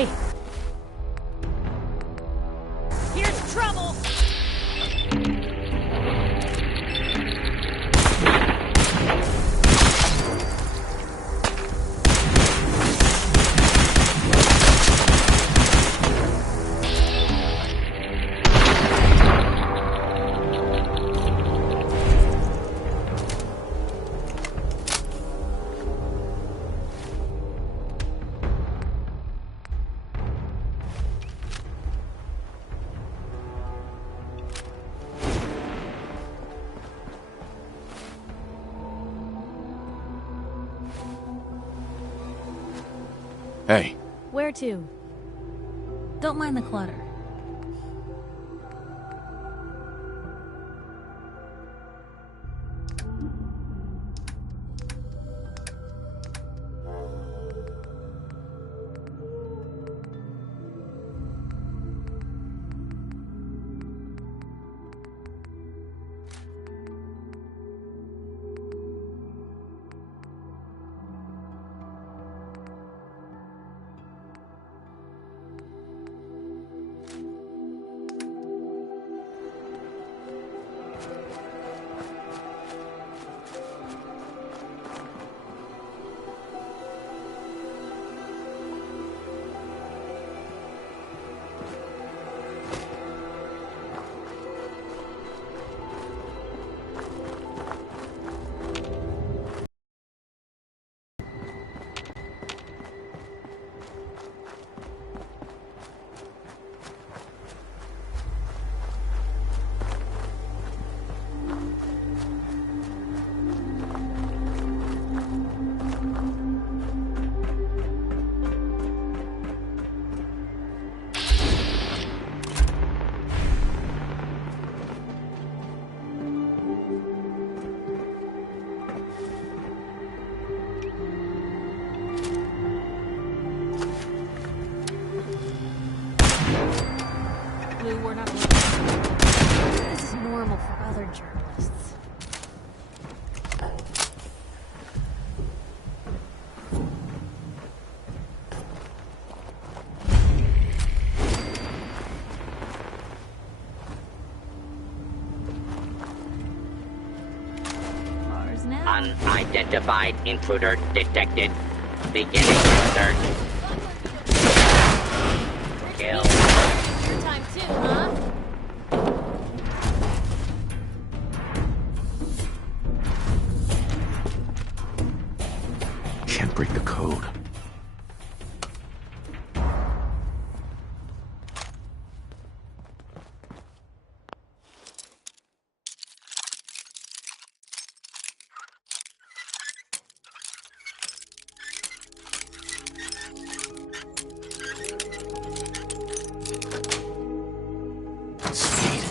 Hey! Here's trouble! Hey. Where to? Don't mind the clutter. Blue, we're not looking. This is normal for other journalists. Ours now. Unidentified intruder detected. Beginning search. Kill. Your time too, huh? Can't break the code. Sweet.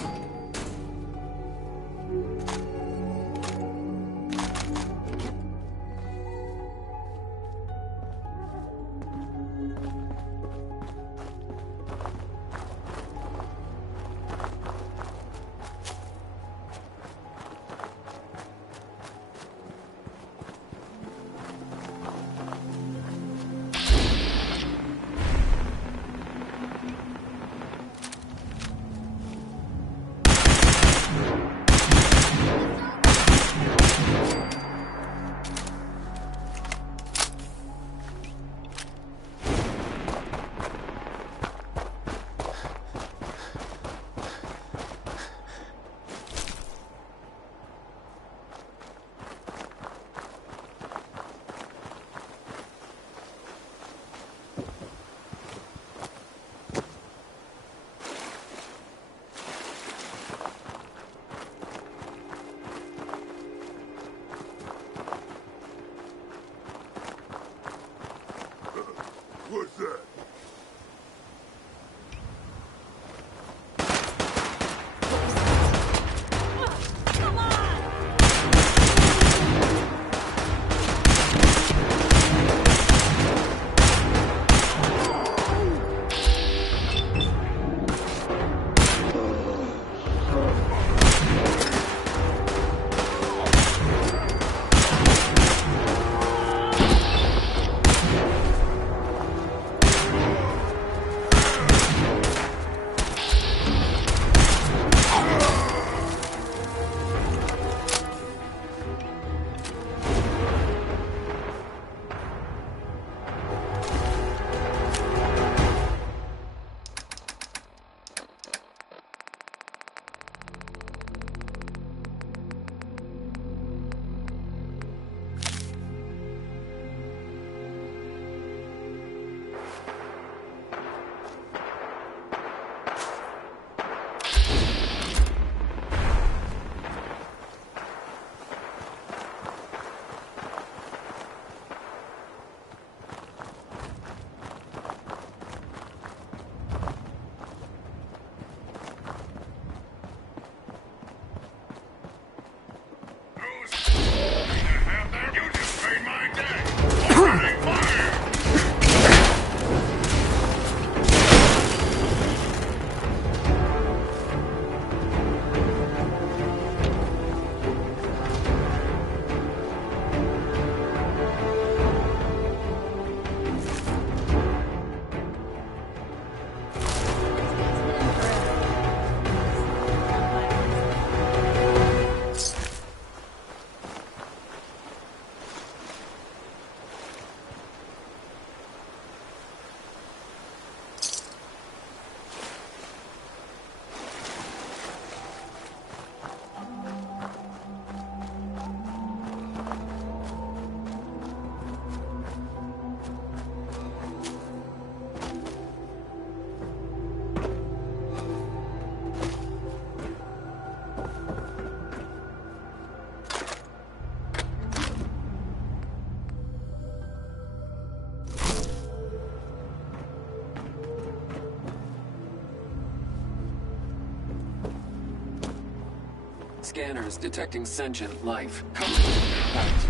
Scanners detecting sentient life. Right.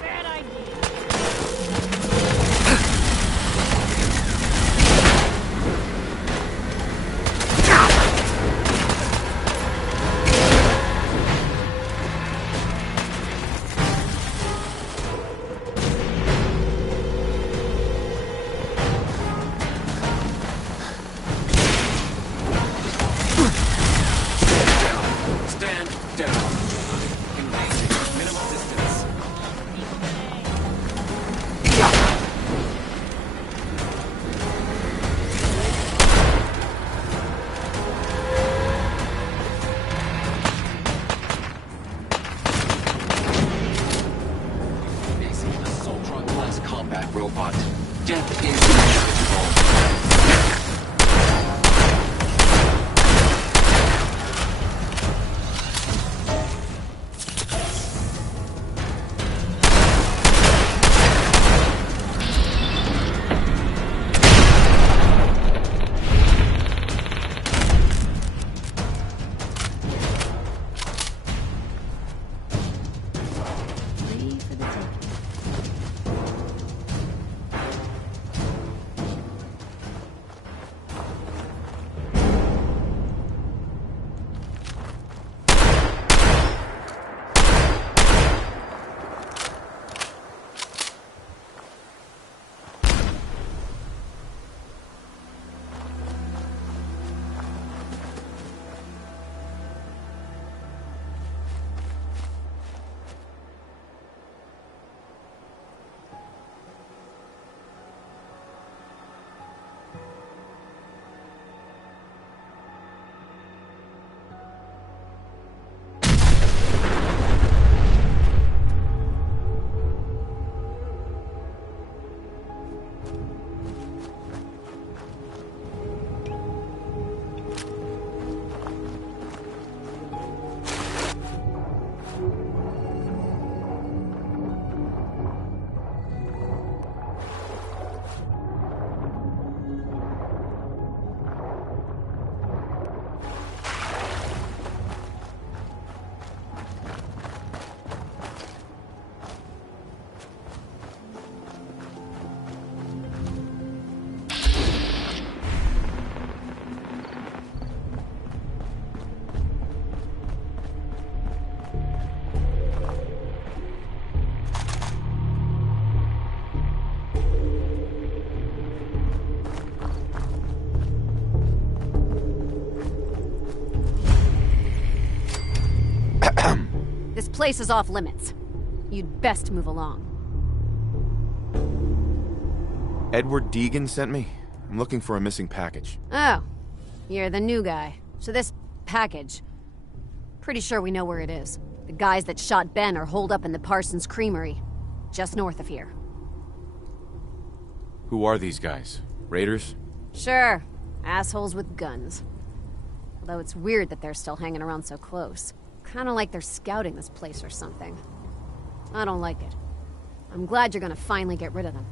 Bad idea. Stand down. Engaging. Minimal distance. Facing an Assaultron-class combat robot. Death is inevitable. Free for the taking. This place is off limits. You'd best move along. Edward Deegan sent me. I'm looking for a missing package. Oh, you're the new guy. So this package... Pretty sure we know where it is. The guys that shot Ben are holed up in the Parsons Creamery, just north of here. Who are these guys? Raiders? Sure, assholes with guns. Although it's weird that they're still hanging around so close. Kinda like they're scouting this place or something. I don't like it. I'm glad you're gonna finally get rid of them.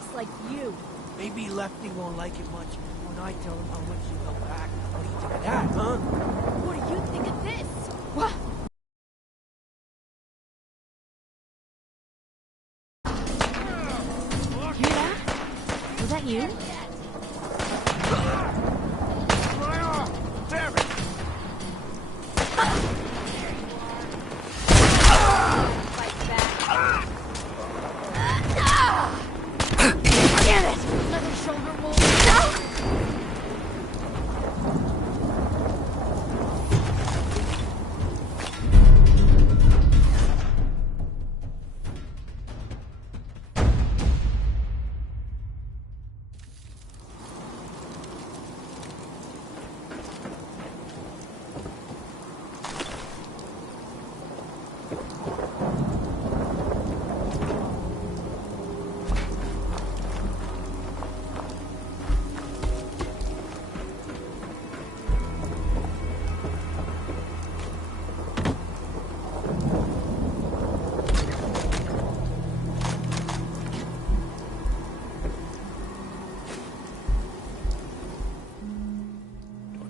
Looks like you. Maybe Lefty won't like it much when I tell him how much you know back. What do you think of that, huh? What do you think of this? What? Hear that? Was that you? Damn it! Fight back. Damn it! Leather shoulder wolf.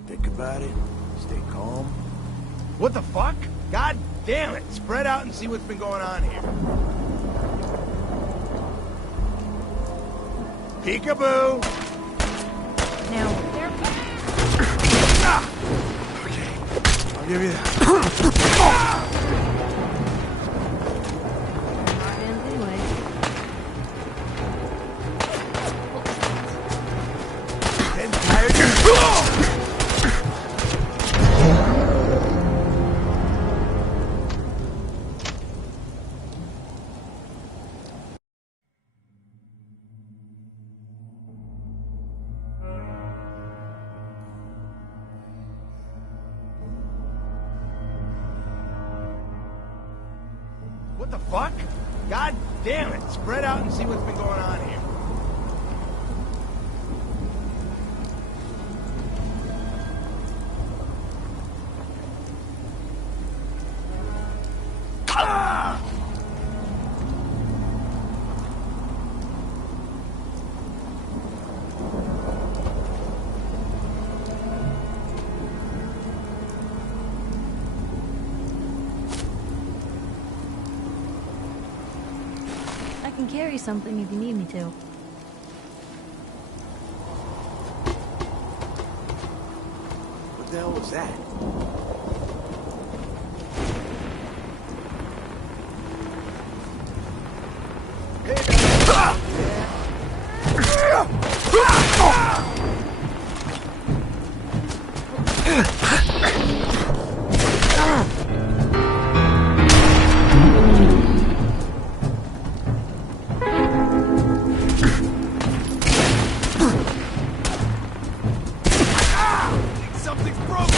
Think about it. Stay calm. What the fuck? God damn it! Spread out and see what's been going on here. Peekaboo! Now, Okay. I'll give you that. anyway. Getting tired? What the fuck? God damn it! Spread out and see what's been going on here. I can carry something if you need me to. What the hell was that? Something's broken!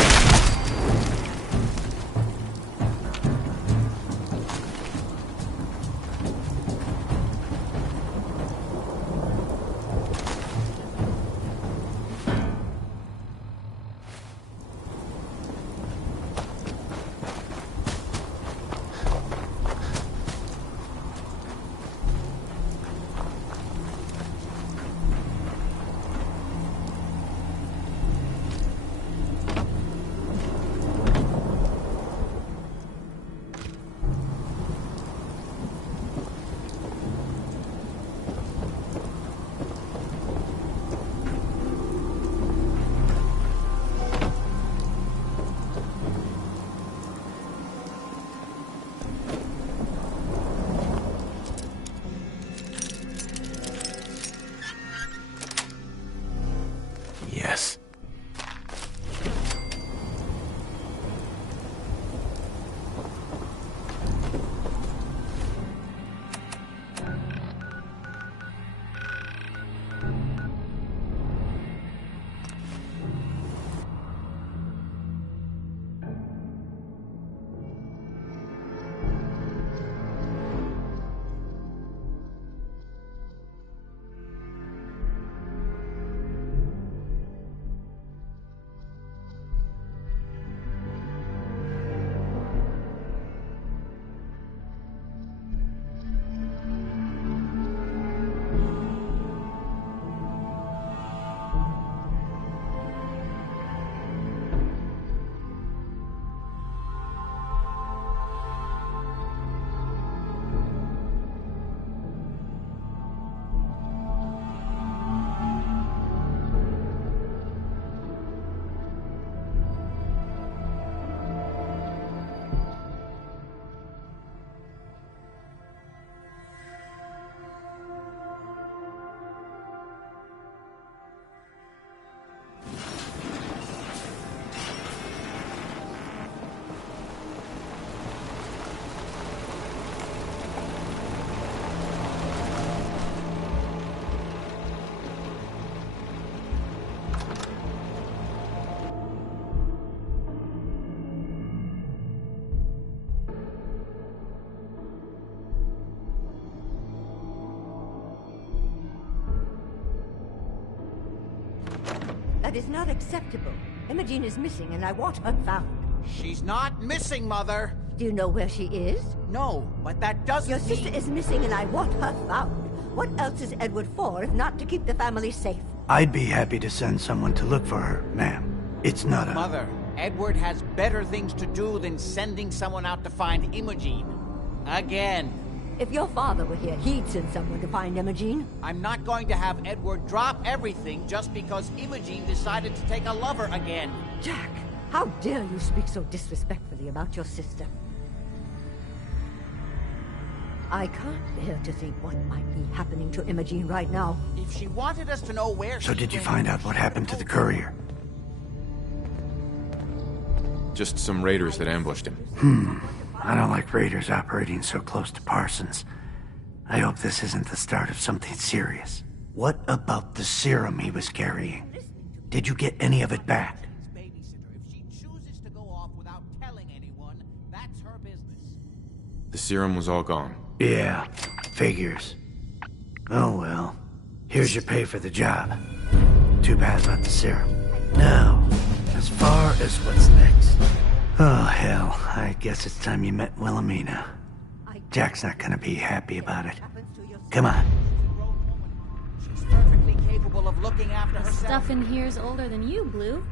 That is not acceptable. Imogene is missing and I want her found. She's not missing, Mother. Do you know where she is? No, but that doesn't Your sister mean... is missing and I want her found. What else is Edward for if not to keep the family safe? I'd be happy to send someone to look for her, ma'am. It's not a... Mother, Edward has better things to do than sending someone out to find Imogene. Again. If your father were here, he'd send someone to find Imogene. I'm not going to have Edward drop everything just because Imogene decided to take a lover again. Jack, how dare you speak so disrespectfully about your sister? I can't bear to think what might be happening to Imogene right now. If she wanted us to know where So she did you went- find out what happened to the courier? Just some raiders that ambushed him. I don't like raiders operating so close to Parsons. I hope this isn't the start of something serious. What about the serum he was carrying? Did you get any of it back? Babysitter. If she chooses to go off without telling anyone, that's her business. The serum was all gone. Yeah, figures. Oh well. Here's your pay for the job. Too bad about the serum. Now, as far as what's next. Oh hell, I guess it's time you met Wilhelmina. Jack's not gonna be happy about it. Come on. She's perfectly capable of looking after herself. Stuff in here's older than you, Blue.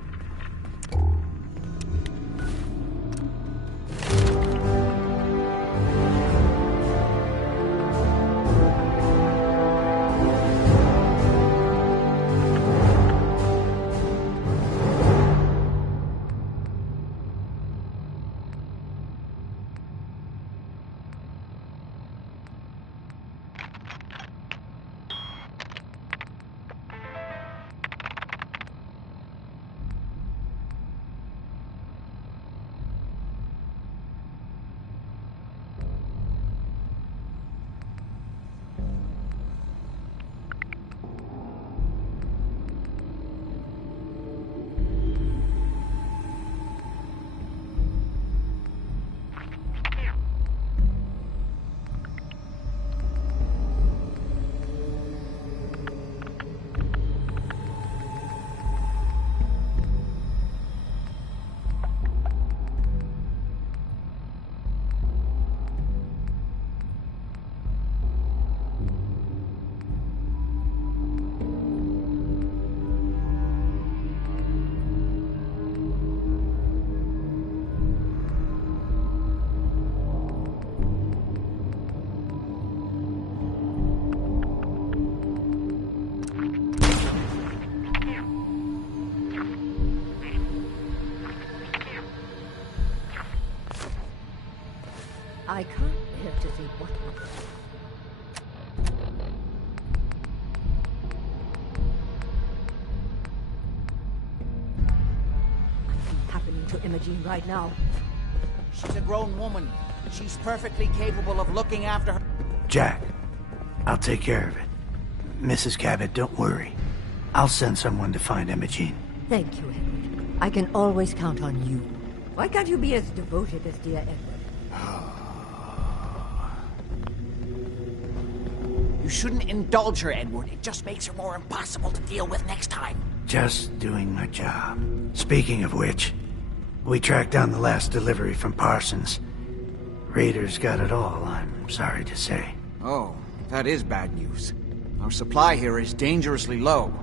I can't bear to think what happening to Imogene right now. She's a grown woman. She's perfectly capable of looking after her. Jack, I'll take care of it. Mrs. Cabot, don't worry. I'll send someone to find Imogene. Thank you, Edward. I can always count on you. Why can't you be as devoted as dear Edward? You shouldn't indulge her, Edward. It just makes her more impossible to deal with next time. Just doing my job. Speaking of which, we tracked down the last delivery from Parsons. Raiders got it all, I'm sorry to say. Oh, that is bad news. Our supply here is dangerously low.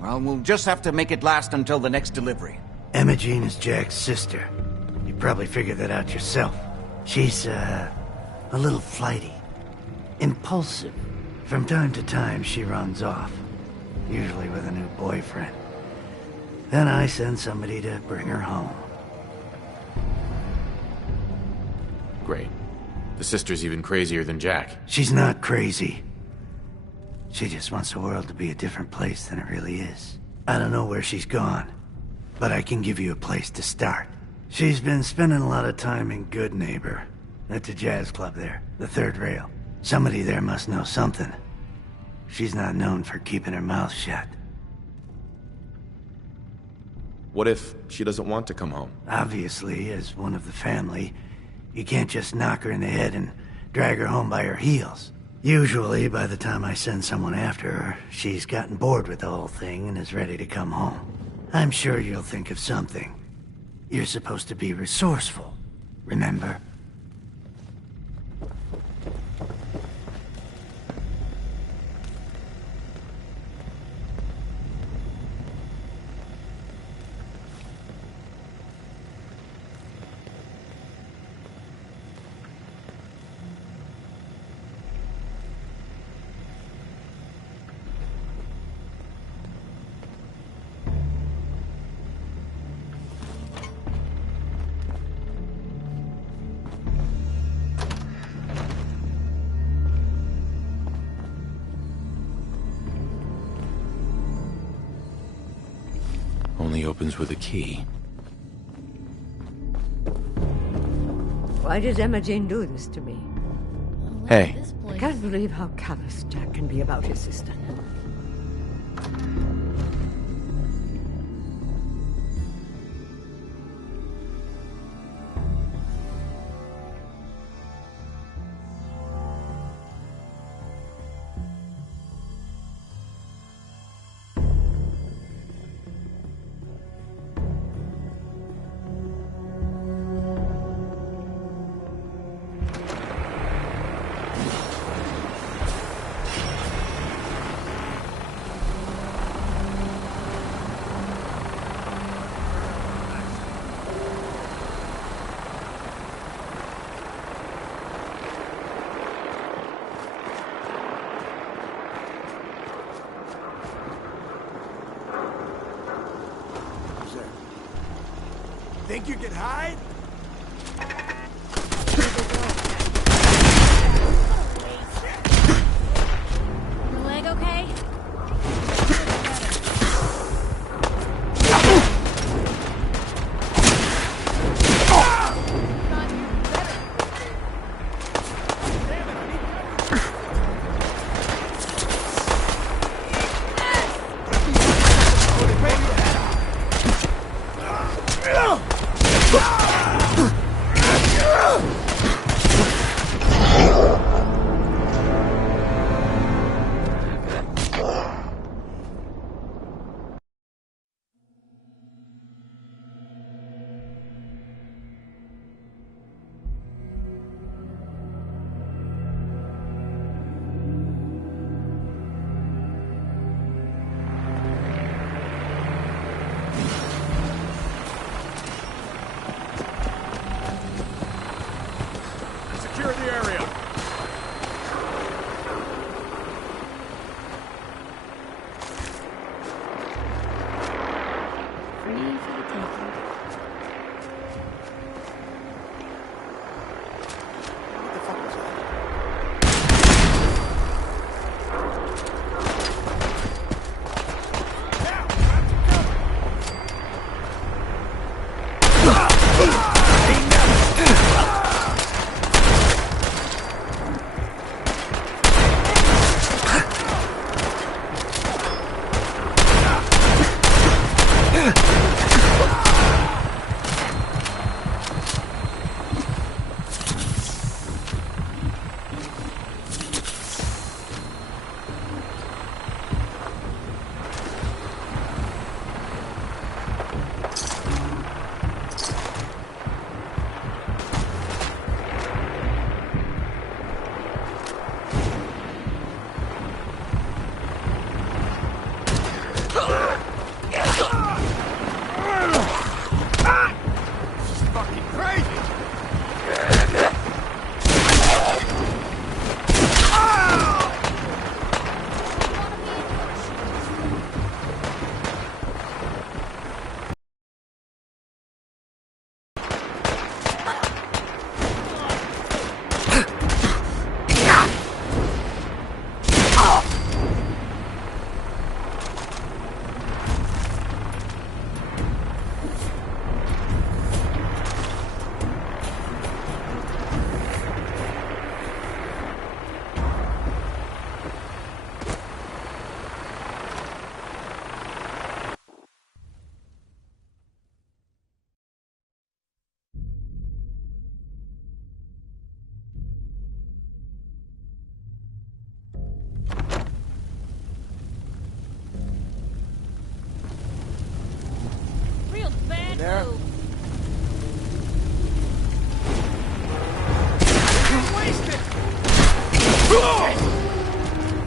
Well, we'll just have to make it last until the next delivery. Imogene is Jack's sister. You probably figured that out yourself. She's, a little flighty. Impulsive. From time to time, she runs off. Usually with a new boyfriend. Then I send somebody to bring her home. Great. The sister's even crazier than Jack. She's not crazy. She just wants the world to be a different place than it really is. I don't know where she's gone, but I can give you a place to start. She's been spending a lot of time in Good Neighbor, at the jazz club there, the third rail. Somebody there must know something. She's not known for keeping her mouth shut. What if she doesn't want to come home? Obviously, as one of the family, you can't just knock her in the head and drag her home by her heels. Usually, by the time I send someone after her, she's gotten bored with the whole thing and is ready to come home. I'm sure you'll think of something. You're supposed to be resourceful, remember? Only opens with a key. Why did Emma Jane do this to me? Hey. This I place. can't believe how callous Jack can be about his sister. Think you can hide? Your leg okay?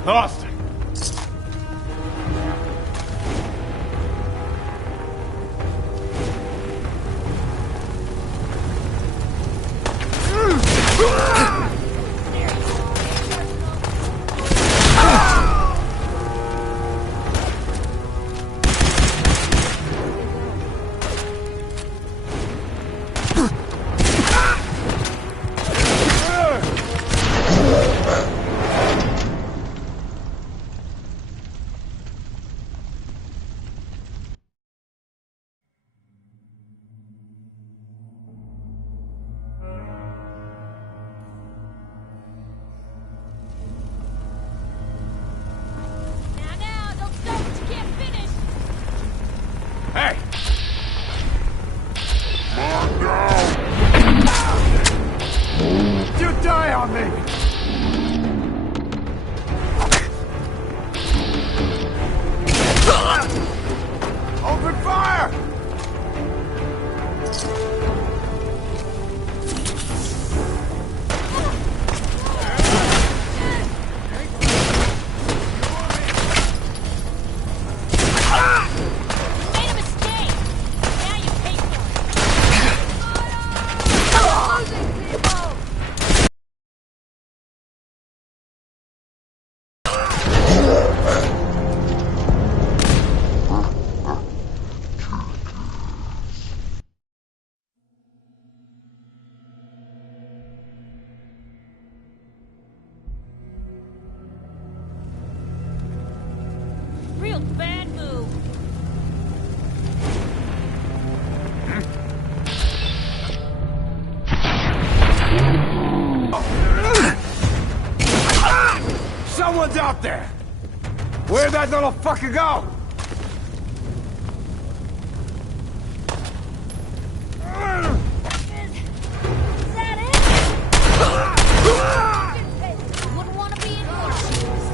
Lost it. Now, don't start what you can't finish. Hey! You die on me! Open fire! You made a mistake. Now you pay for it. Real bad move. Someone's out there! Where'd that little fucker go? Is that it? Wouldn't want to be in your shoes.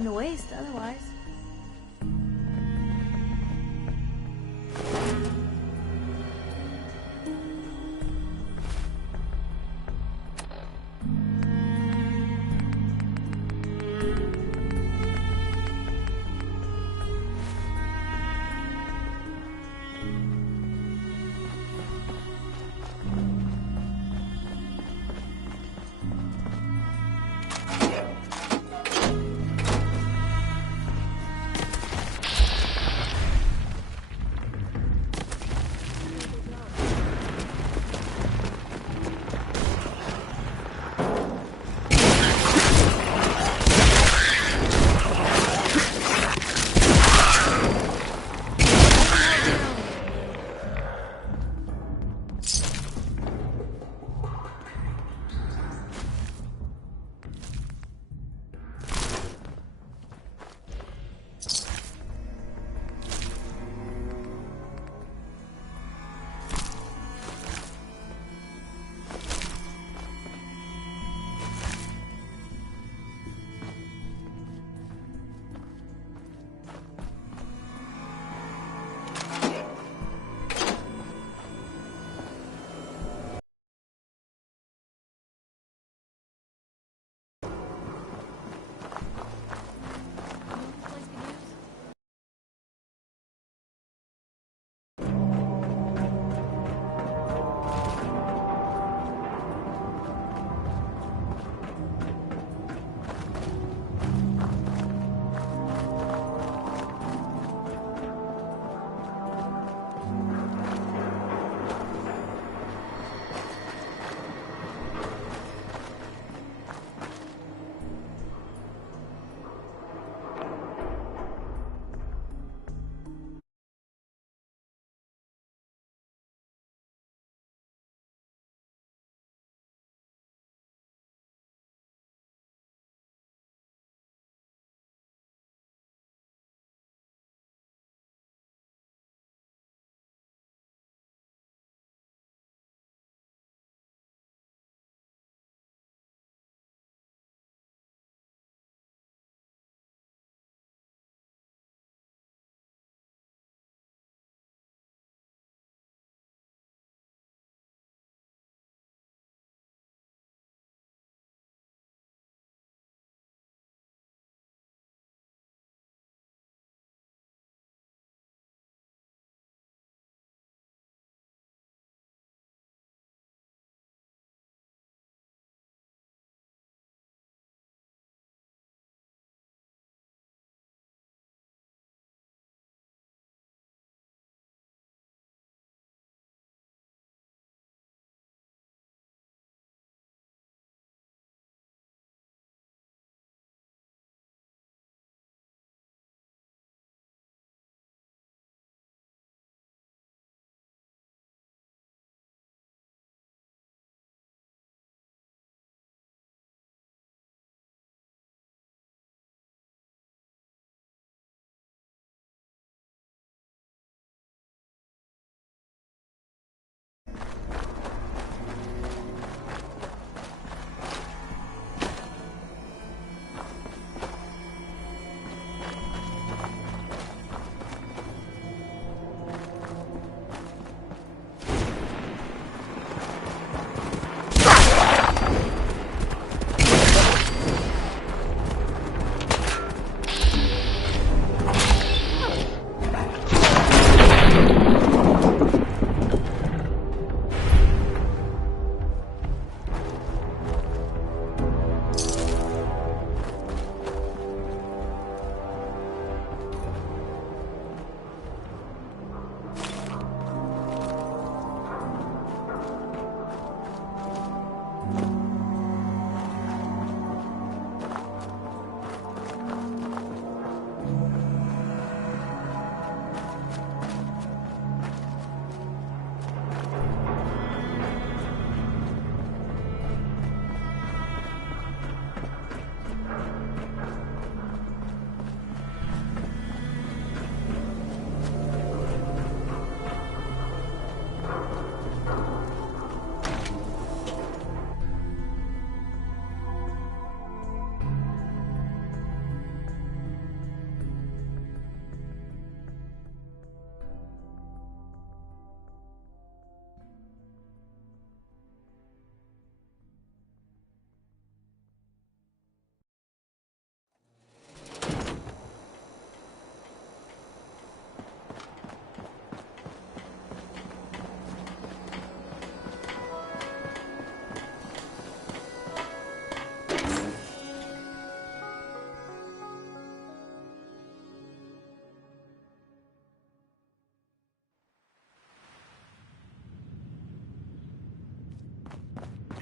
Fun to waste otherwise.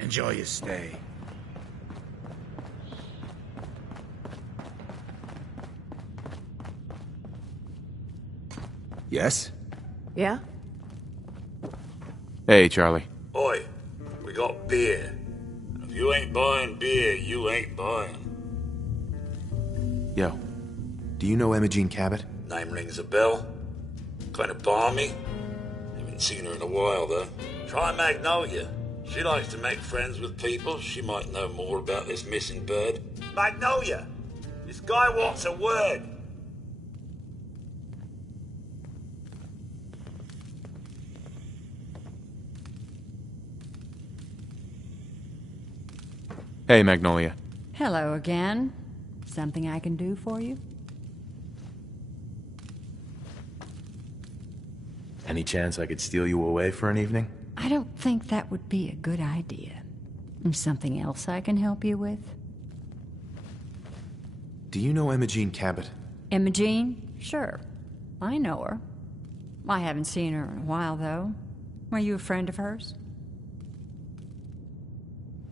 Enjoy your stay. Yes? Yeah? Hey, Charlie. Oi, we got beer. If you ain't buying beer, you ain't buying. Yo, do you know Imogene Cabot? Name rings a bell. Kind of balmy. Haven't seen her in a while, though. Try Magnolia. She likes to make friends with people. She might know more about this missing bird. Magnolia! This guy wants a word. Hey, Magnolia. Hello again. Something I can do for you? Any chance I could steal you away for an evening? I don't think that would be a good idea. Something else I can help you with? Do you know Imogene Cabot? Imogene? Sure. I know her. I haven't seen her in a while, though. Are you a friend of hers?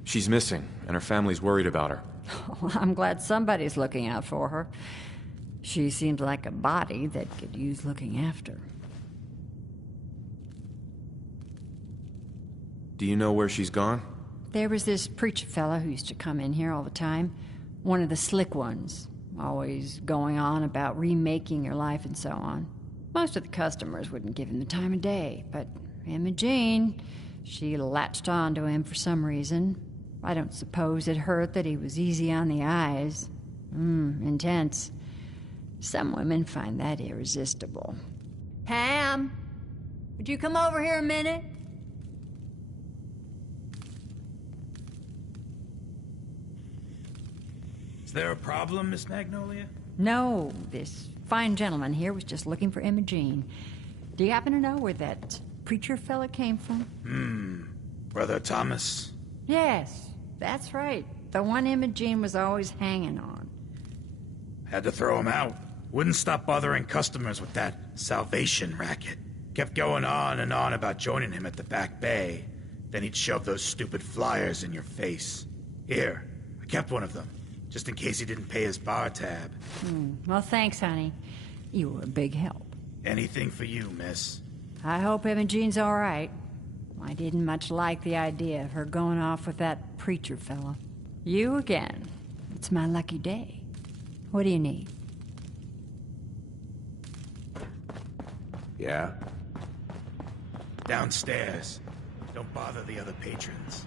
She's missing, and her family's worried about her. Well, I'm glad somebody's looking out for her. She seems like a body that could use looking after. Do you know where she's gone? There was this preacher fella who used to come in here all the time. One of the slick ones. Always going on about remaking your life and so on. Most of the customers wouldn't give him the time of day, but Imogene, she latched on to him for some reason. I don't suppose it hurt that he was easy on the eyes. Intense. Some women find that irresistible. Pam! Would you come over here a minute? Is there a problem, Miss Magnolia? No, this fine gentleman here was just looking for Imogene. Do you happen to know where that preacher fella came from? Brother Thomas? Yes, that's right. The one Imogene was always hanging on. Had to throw him out. Wouldn't stop bothering customers with that salvation racket. Kept going on and on about joining him at the back bay. Then he'd shove those stupid flyers in your face. Here, I kept one of them, just in case he didn't pay his bar tab. Well, thanks, honey. You were a big help. Anything for you, miss. I hope Imogene's all right. I didn't much like the idea of her going off with that preacher fella. You again. It's my lucky day. What do you need? Yeah? Downstairs. Don't bother the other patrons.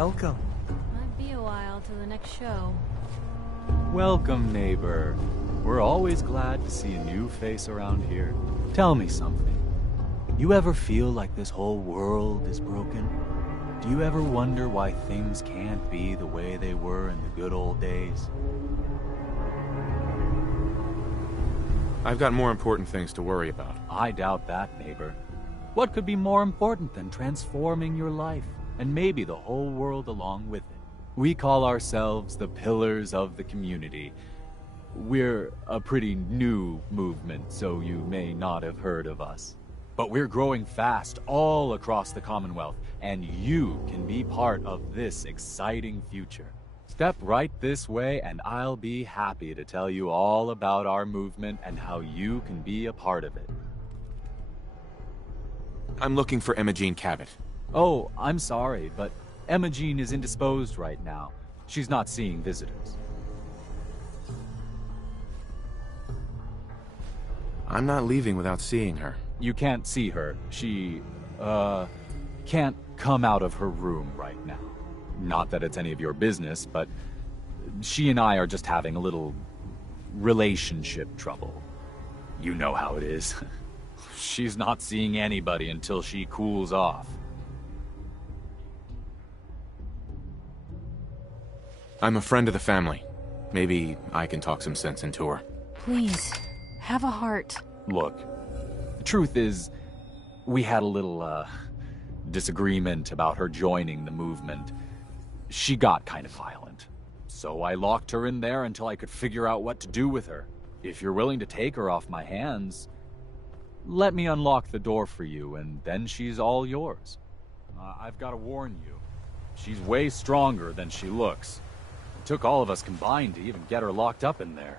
Welcome. Might be a while to the next show. Welcome, neighbor. We're always glad to see a new face around here. Tell me something. You ever feel like this whole world is broken? Do you ever wonder why things can't be the way they were in the good old days? I've got more important things to worry about. I doubt that, neighbor. What could be more important than transforming your life, and maybe the whole world along with it? We call ourselves the Pillars of the Community. We're a pretty new movement, so you may not have heard of us. But we're growing fast all across the Commonwealth, and you can be part of this exciting future. Step right this way, and I'll be happy to tell you all about our movement and how you can be a part of it. I'm looking for Imogene Cabot. Oh, I'm sorry, but Imogene is indisposed right now. She's not seeing visitors. I'm not leaving without seeing her. You can't see her. She, can't come out of her room right now. Not that it's any of your business, but she and I are just having a little relationship trouble. You know how it is. She's not seeing anybody until she cools off. I'm a friend of the family. Maybe I can talk some sense into her. Please, have a heart. Look, the truth is, we had a little, disagreement about her joining the movement. She got kind of violent. So I locked her in there until I could figure out what to do with her. If you're willing to take her off my hands, let me unlock the door for you, and then she's all yours. I've got to warn you, she's way stronger than she looks. It took all of us combined to even get her locked up in there.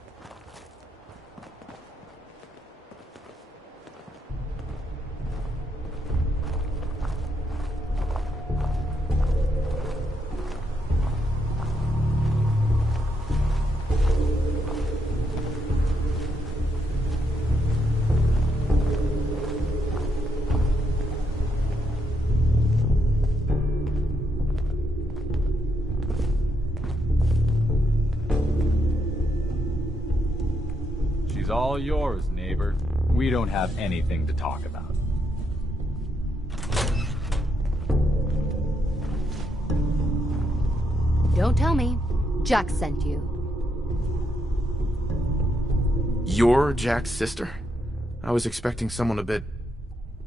All yours, neighbor. We don't have anything to talk about. Don't tell me. Jack sent you. You're Jack's sister? I was expecting someone a bit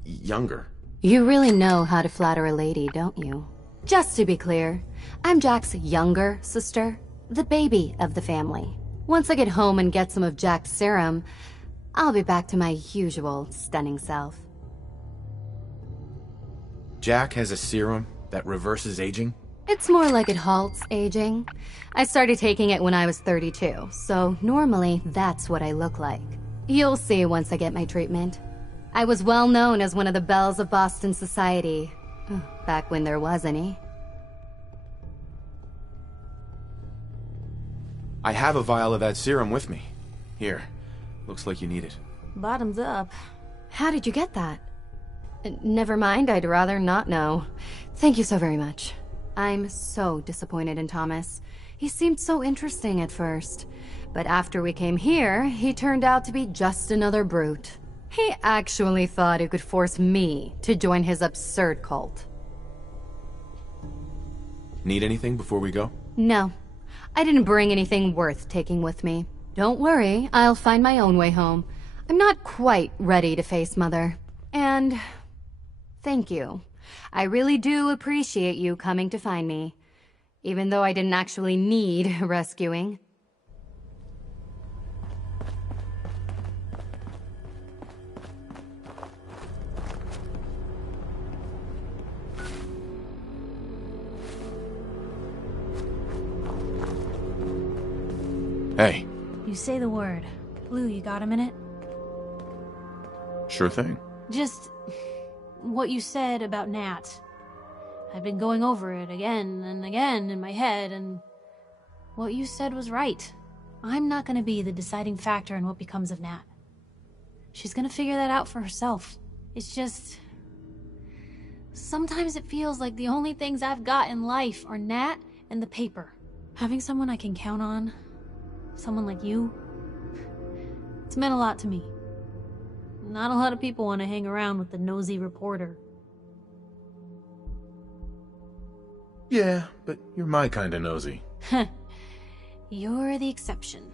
younger. You really know how to flatter a lady, don't you? Just to be clear, I'm Jack's younger sister, the baby of the family. Once I get home and get some of Jack's serum, I'll be back to my usual stunning self. Jack has a serum that reverses aging? It's more like it halts aging. I started taking it when I was 32, so normally that's what I look like. You'll see once I get my treatment. I was well known as one of the belles of Boston society, back when there was any. I have a vial of that serum with me. Here. Looks like you need it. Bottoms up. How did you get that? Never mind, I'd rather not know. Thank you so very much. I'm so disappointed in Thomas. He seemed so interesting at first. But after we came here, he turned out to be just another brute. He actually thought he could force me to join his absurd cult. Need anything before we go? No. I didn't bring anything worth taking with me. Don't worry, I'll find my own way home. I'm not quite ready to face Mother. And thank you. I really do appreciate you coming to find me, even though I didn't actually need rescuing. Hey. You say the word. Blue, you got a minute? Sure thing. Just what you said about Nat. I've been going over it again and again in my head, and what you said was right. I'm not going to be the deciding factor in what becomes of Nat. She's going to figure that out for herself. It's just Sometimes it feels like the only things I've got in life are Nat and the paper. Having someone I can count on, someone like you, it's meant a lot to me. Not a lot of people want to hang around with the nosy reporter. Yeah, but you're my kind of nosy. You're the exception.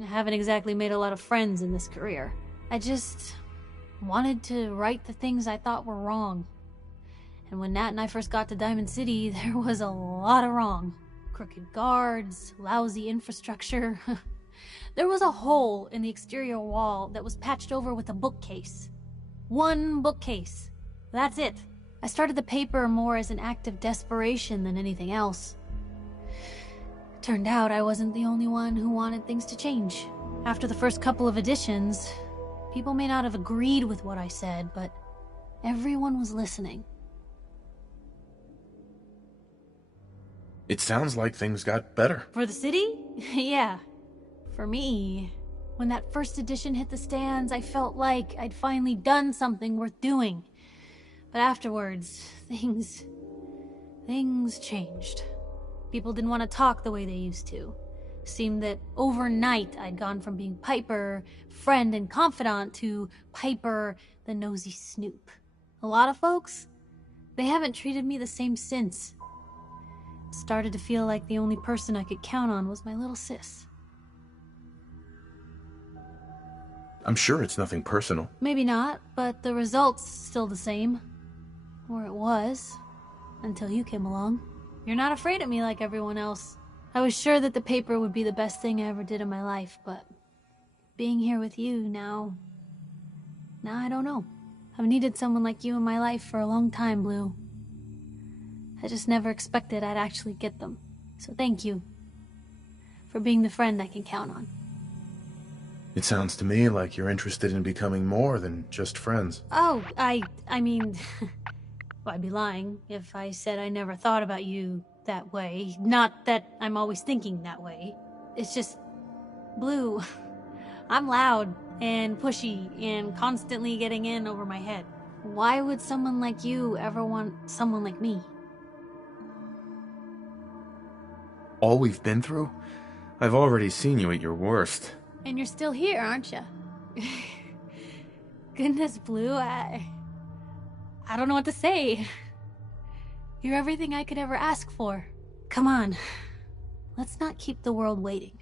I haven't exactly made a lot of friends in this career. I just wanted to right the things I thought were wrong. And when Nat and I first got to Diamond City, there was a lot of wrong. Crooked guards, lousy infrastructure. There was a hole in the exterior wall that was patched over with a bookcase. One bookcase. That's it. I started the paper more as an act of desperation than anything else. Turned out I wasn't the only one who wanted things to change. After the first couple of editions, people may not have agreed with what I said, but everyone was listening. It sounds like things got better. For the city? Yeah. For me, when that first edition hit the stands, I felt like I'd finally done something worth doing. But afterwards, things changed. People didn't want to talk the way they used to. Seemed that overnight I'd gone from being Piper, friend and confidant, to Piper, the nosy snoop. A lot of folks, they haven't treated me the same since. It started to feel like the only person I could count on was my little sis. I'm sure it's nothing personal. Maybe not, but the result's still the same. Or it was. Until you came along. You're not afraid of me like everyone else. I was sure that the paper would be the best thing I ever did in my life, but being here with you now I don't know. I've needed someone like you in my life for a long time, Blue. I just never expected I'd actually get them. So thank you for being the friend I can count on. It sounds to me like you're interested in becoming more than just friends. Oh, I mean, well, I'd be lying if I said I never thought about you that way. Not that I'm always thinking that way. It's just, Blue, I'm loud and pushy and constantly getting in over my head. Why would someone like you ever want someone like me? All we've been through? I've already seen you at your worst. And you're still here, aren't you? Goodness, Blue, I don't know what to say. You're everything I could ever ask for. Come on, let's not keep the world waiting.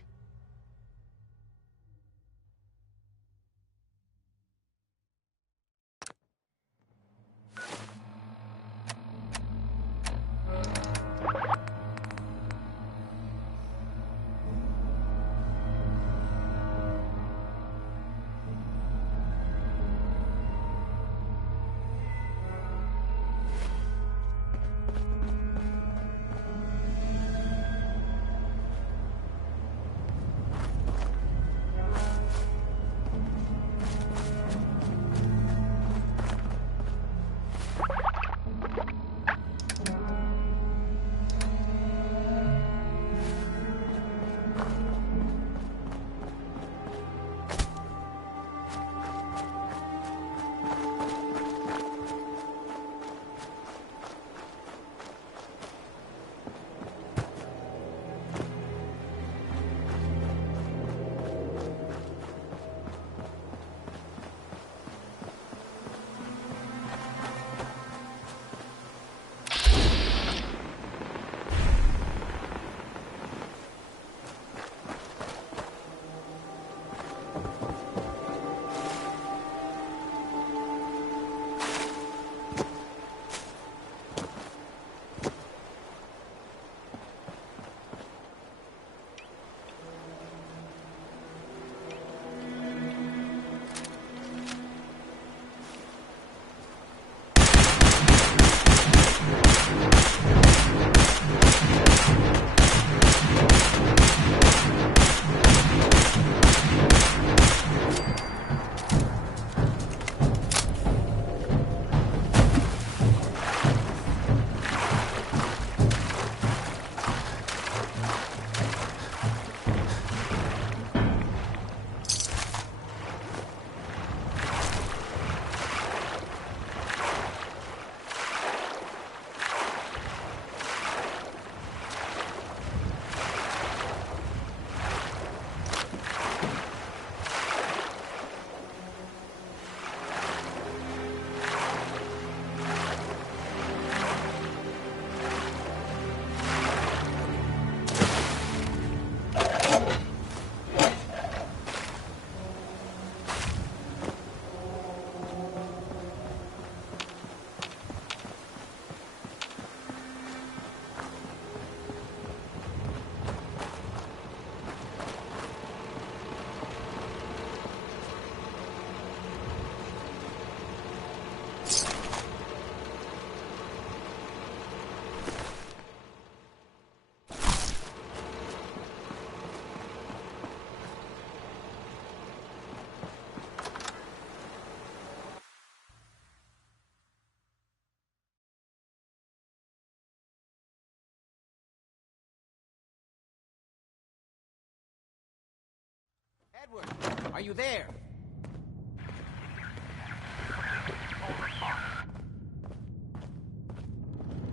Edward, are you there?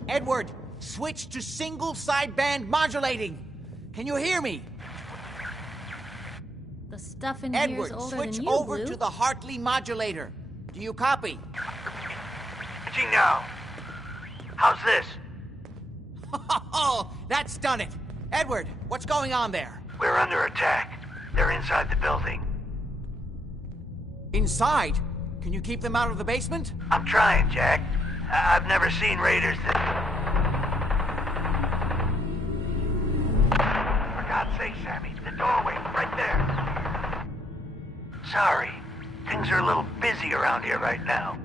Edward, switch to single sideband modulating. Can you hear me? The stuff in here is Edward, older switch than you, over Blue. to the Hartley modulator. Do you copy? Switching now. How's this? Oh, that's done it. Edward, what's going on there? We're under attack. They're inside the building. Inside? Can you keep them out of the basement? I'm trying, Jack. I've never seen raiders that... For God's sake, Sammy, the doorway, right there. Sorry. Things are a little busy around here right now.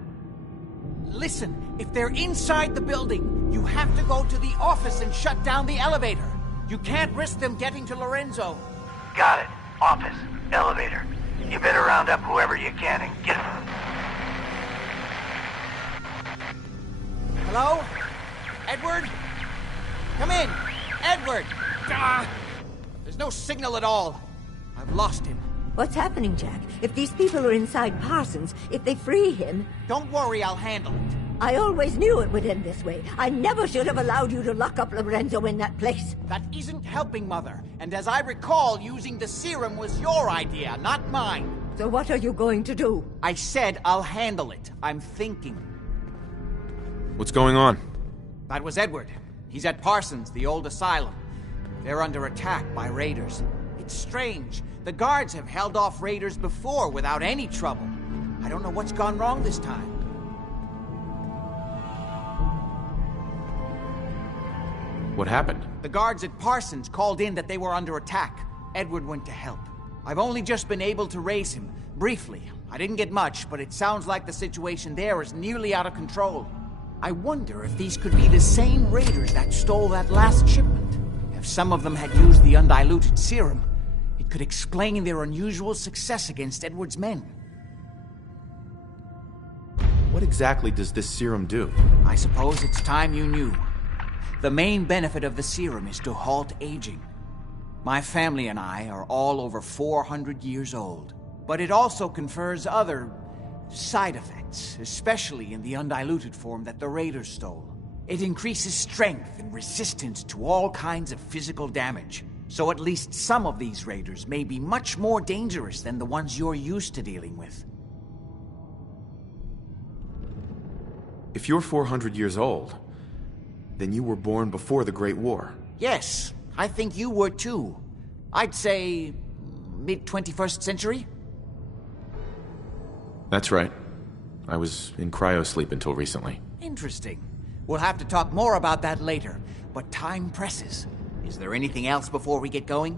Listen, if they're inside the building, you have to go to the office and shut down the elevator. You can't risk them getting to Lorenzo. Got it. Office. Elevator. You better round up whoever you can and get them. Hello? Edward? Come in. Edward! Ah! There's no signal at all. I've lost him. What's happening, Jack? If these people are inside Parsons, if they free him... Don't worry, I'll handle it. I always knew it would end this way. I never should have allowed you to lock up Lorenzo in that place. That isn't helping, Mother. And as I recall, using the serum was your idea, not mine. So what are you going to do? I said I'll handle it. I'm thinking. What's going on? That was Edward. He's at Parsons, the old asylum. They're under attack by raiders. It's strange. The guards have held off raiders before without any trouble. I don't know what's gone wrong this time. What happened? The guards at Parsons called in that they were under attack. Edward went to help. I've only just been able to raise him, briefly. I didn't get much, but it sounds like the situation there is nearly out of control. I wonder if these could be the same raiders that stole that last shipment. If some of them had used the undiluted serum, it could explain their unusual success against Edward's men. What exactly does this serum do? I suppose it's time you knew. The main benefit of the serum is to halt aging. My family and I are all over 400 years old. But it also confers other side effects, especially in the undiluted form that the raiders stole. It increases strength and resistance to all kinds of physical damage. So at least some of these raiders may be much more dangerous than the ones you're used to dealing with. If you're 400 years old, then you were born before the Great War. Yes, I think you were too. I'd say mid-21st century? That's right. I was in cryosleep until recently. Interesting. We'll have to talk more about that later, but time presses. Is there anything else before we get going?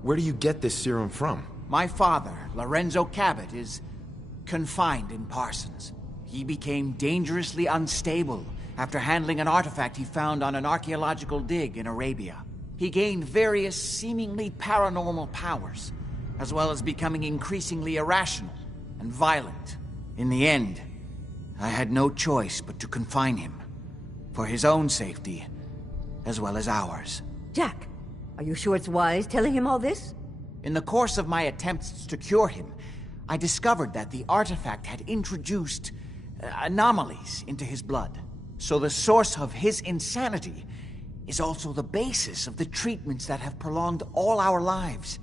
Where do you get this serum from? My father, Lorenzo Cabot, is confined in Parsons. He became dangerously unstable after handling an artifact he found on an archaeological dig in Arabia. He gained various seemingly paranormal powers, as well as becoming increasingly irrational and violent. In the end, I had no choice but to confine him, for his own safety, as well as ours. Jack, are you sure it's wise telling him all this? In the course of my attempts to cure him, I discovered that the artifact had introduced anomalies into his blood. So the source of his insanity is also the basis of the treatments that have prolonged all our lives.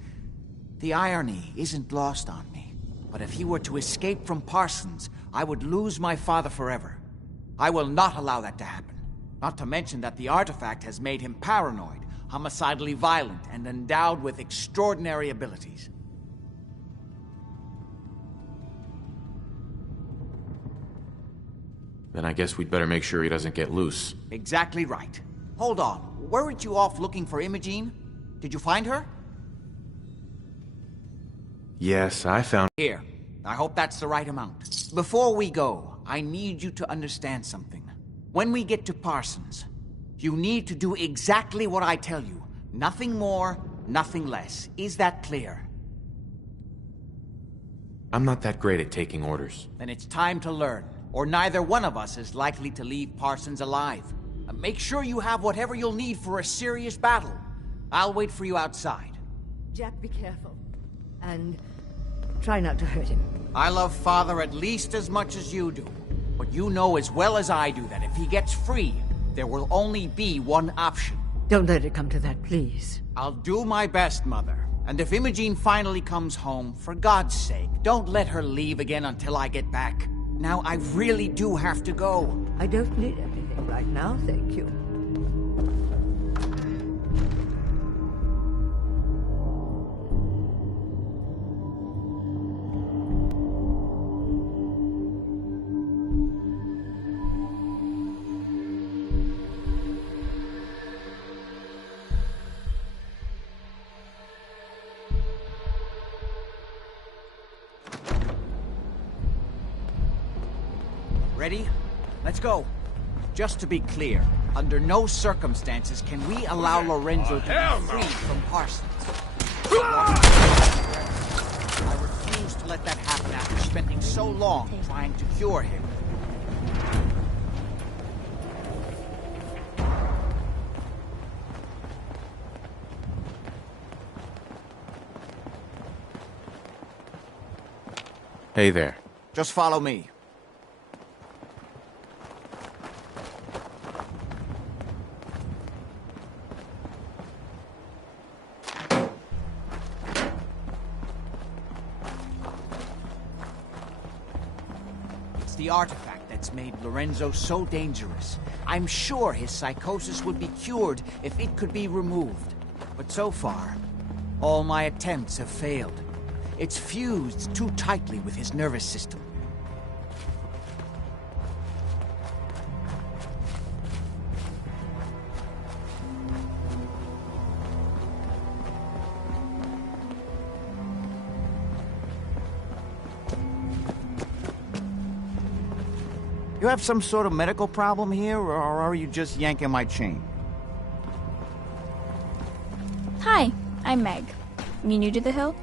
The irony isn't lost on me, but if he were to escape from Parsons, I would lose my father forever. I will not allow that to happen. Not to mention that the artifact has made him paranoid, homicidally violent, and endowed with extraordinary abilities. Then I guess we'd better make sure he doesn't get loose. Exactly right. Hold on. Weren't you off looking for Imogene? Did you find her? Yes, I found... Here. I hope that's the right amount. Before we go, I need you to understand something. When we get to Parsons, you need to do exactly what I tell you. Nothing more, nothing less. Is that clear? I'm not that great at taking orders. Then it's time to learn, or neither one of us is likely to leave Parsons alive. Make sure you have whatever you'll need for a serious battle. I'll wait for you outside. Jack, be careful. And try not to hurt him. I love Father at least as much as you do. But you know as well as I do that if he gets free, there will only be one option. Don't let it come to that, please. I'll do my best, Mother. And if Imogene finally comes home, for God's sake, don't let her leave again until I get back. Now, I really do have to go. I don't need anything right now, thank you. Ready? Let's go. Just to be clear, under no circumstances can we allow Lorenzo to be free from Parsons. I refuse to let that happen after spending so long trying to cure him. Hey there. Just follow me. The artifact that's made Lorenzo so dangerous. I'm sure his psychosis would be cured if it could be removed. But so far, all my attempts have failed. It's fused too tightly with his nervous system. You have some sort of medical problem here, or are you just yanking my chain? Hi, I'm Meg. You new to the Hill?